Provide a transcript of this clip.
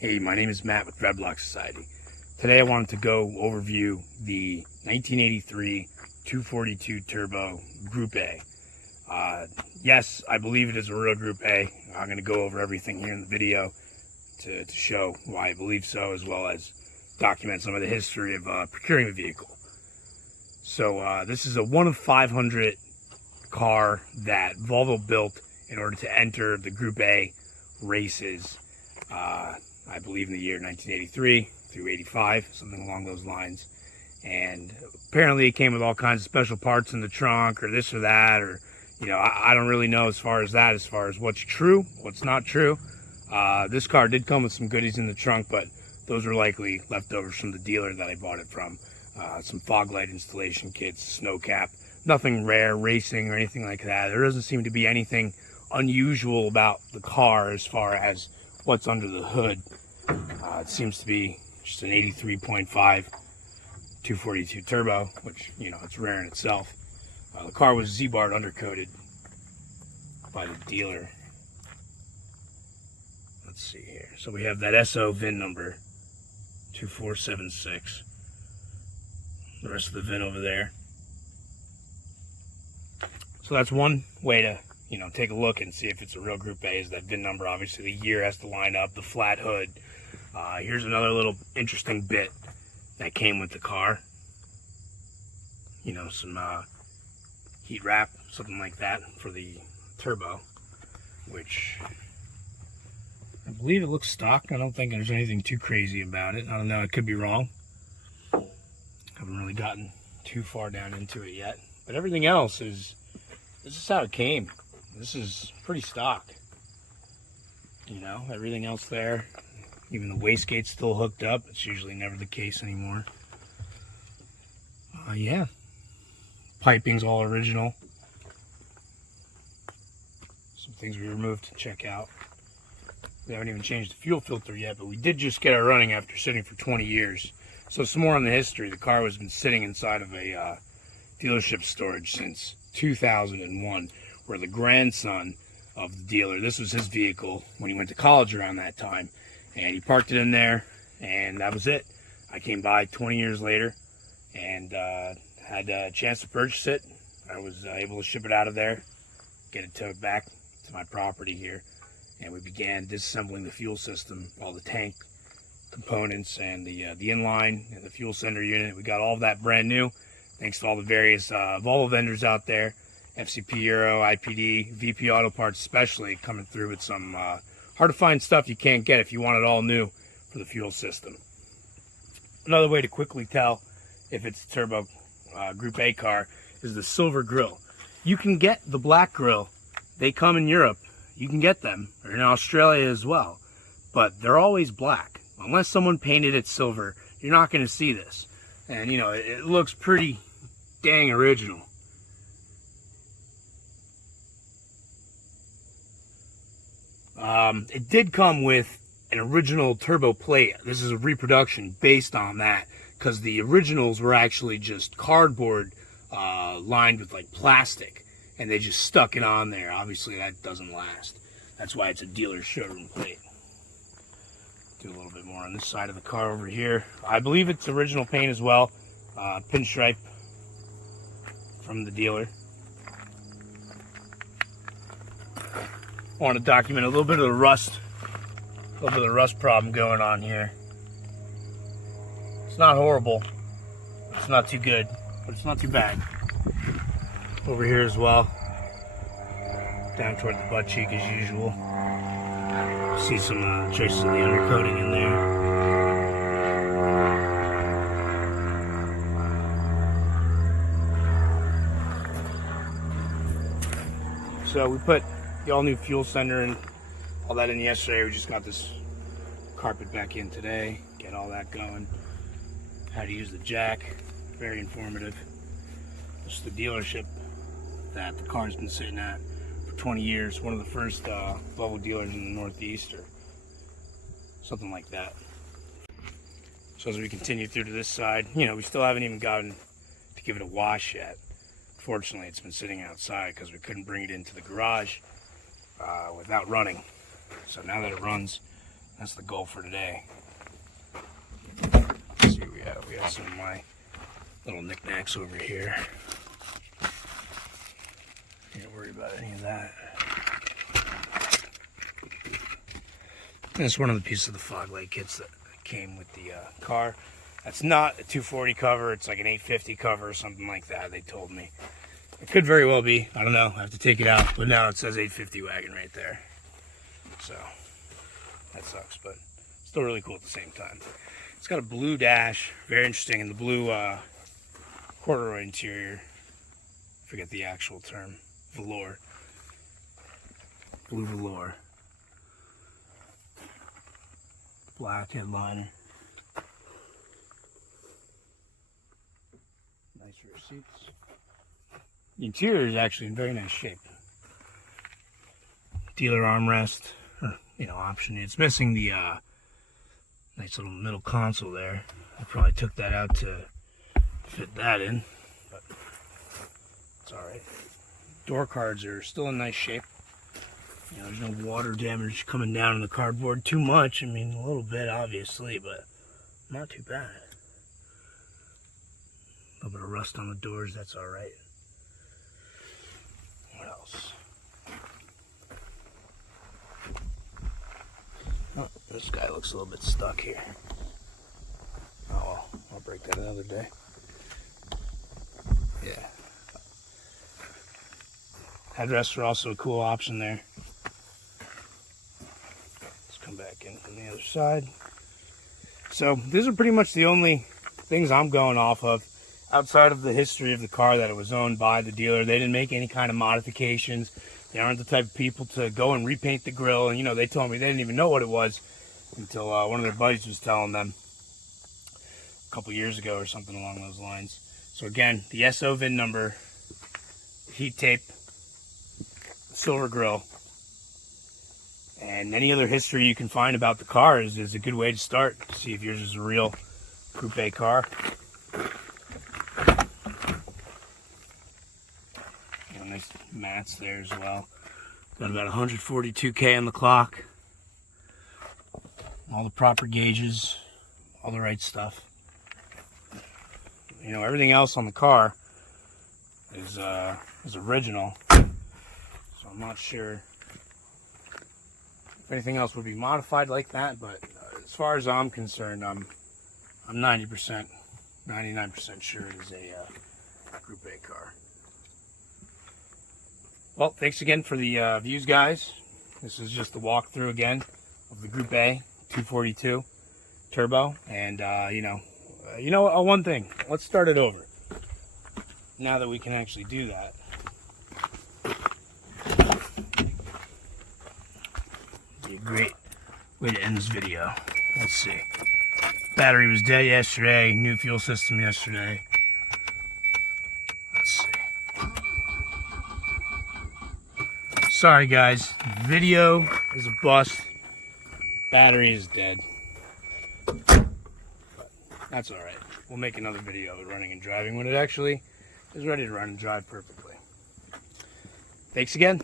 Hey, my name is Matt with Red Block Society. Today I wanted to go overview the 1983 242 Turbo Group A. Yes, I believe it is a real Group A. I'm going to go over everything here in the video to show why I believe so, as well as document some of the history of procuring the vehicle. So this is a 1 of 500 car that Volvo built in order to enter the Group A races. I believe in the year 1983 through 85, something along those lines. And apparently it came with all kinds of special parts in the trunk or this or that, or, you know, I don't really know as far as what's true, what's not true. This car did come with some goodies in the trunk, but those were likely leftovers from the dealer that I bought it from. Some fog light installation kits, snow cap, nothing rare, racing or anything like that. There doesn't seem to be anything unusual about the car as far as what's under the hood. It seems to be just an 83.5 242 turbo, which, you know, it's rare in itself. The car was Z-barred undercoated by the dealer. Let's see here. So we have that SO VIN number 2476. The rest of the VIN over there. So that's one way to, you know, take a look and see if it's a real Group A, is that VIN number. Obviously the year has to line up, the flat hood. Here's another little interesting bit that came with the car. You know, some heat wrap, something like that for the turbo, which I believe it looks stock. I don't think there's anything too crazy about it. I don't know, it could be wrong. Haven't really gotten too far down into it yet. But everything else is, this is how it came. This is pretty stock. You know, everything else there. Even the wastegate's still hooked up. It's usually never the case anymore. Yeah. Piping's all original. Some things we removed to check out. We haven't even changed the fuel filter yet, but we did just get it running after sitting for 20 years. So some more on the history. The car has been sitting inside of a dealership storage since 2001, where the grandson of the dealer, this was his vehicle when he went to college around that time, and he parked it in there, and that was it. I came by 20 years later and had a chance to purchase it. I was able to ship it out of there, get it towed back to my property here, and we began disassembling the fuel system, all the tank components and the inline and the fuel sender unit. We got all of that brand new, thanks to all the various Volvo vendors out there, FCP Euro, IPD, VP Auto Parts especially, coming through with some hard to find stuff you can't get if you want it all new for the fuel system. Another way to quickly tell if it's a turbo Group A car is the silver grille. You can get the black grille. They come in Europe. You can get them, or in Australia as well, but they're always black. Unless someone painted it silver, you're not going to see this. And, you know, it looks pretty dang original. It did come with an original turbo plate. This is a reproduction based on that, because the originals were actually just cardboard lined with like plastic, and they just stuck it on there. Obviously that doesn't last. That's why it's a dealer showroom plate. Do a little bit more on this side of the car over here. I believe it's original paint as well. Pinstripe from the dealer. I want to document a little bit of the rust, problem going on here. It's not horrible. It's not too good, but it's not too bad. Over here as well, down toward the butt cheek as usual. See some traces of the undercoating in there. So we put the all-new fuel sender and all that in yesterday. We just got this carpet back in today. Get all that going. How to use the jack. Very informative. This is the dealership that the car's been sitting at for 20 years. One of the first Volvo dealers in the Northeast, or something like that. So as we continue through to this side, you know, we still haven't even gotten to give it a wash yet. Fortunately, it's been sitting outside because we couldn't bring it into the garage without running. So now that it runs, That's the goal for today. Let's see what we have. We got some of my little knickknacks over here. Can't worry about any of that. And it's one of the pieces of the fog light kits that came with the car. That's not a 240 cover. It's like an 850 cover or something like that, they told me. It could very well be. I don't know. I have to take it out. But now it says 850 wagon right there. So that sucks, but still really cool at the same time. It's got a blue dash. Very interesting. And the blue corduroy interior. I forget the actual term. Velour. Blue velour. Black headliner. Nice rear seats. The interior is actually in very nice shape. Dealer armrest, or, option. It's missing the nice little middle console there. I probably took that out to fit that in, but it's alright. Door cards are still in nice shape. There's no water damage coming down in the cardboard too much. I mean, a little bit, obviously, but not too bad. A little bit of rust on the doors, that's alright. What else? Oh, this guy looks a little bit stuck here. Oh well, I'll break that another day. Yeah. Headrests are also a cool option there. Let's come back in from the other side. So these are pretty much the only things I'm going off of. Outside of the history of the car, that it was owned by the dealer. They didn't make any kind of modifications. They aren't the type of people to go and repaint the grill. And, they told me they didn't even know what it was until one of their buddies was telling them a couple years ago or something along those lines. So again, the SO VIN number, heat tape, silver grill, and any other history you can find about the car is a good way to start. See if yours is a real Group A car. Nice mats there as well. Got about 142K on the clock. All the proper gauges, all the right stuff. Everything else on the car is original. So I'm not sure if anything else would be modified like that, but as far as I'm concerned, I'm 90%, 99% sure it is a Group A car. Well, thanks again for the views, guys. This is just the walkthrough again of the Group A 242 Turbo. And, one thing. Let's start it over. Now that we can actually do that. Be a great way to end this video. Let's see. Battery was dead yesterday. New fuel system yesterday. Let's see. Sorry guys, video is a bust, battery is dead, but that's alright. We'll make another video of it running and driving when it actually is ready to run and drive perfectly. Thanks again.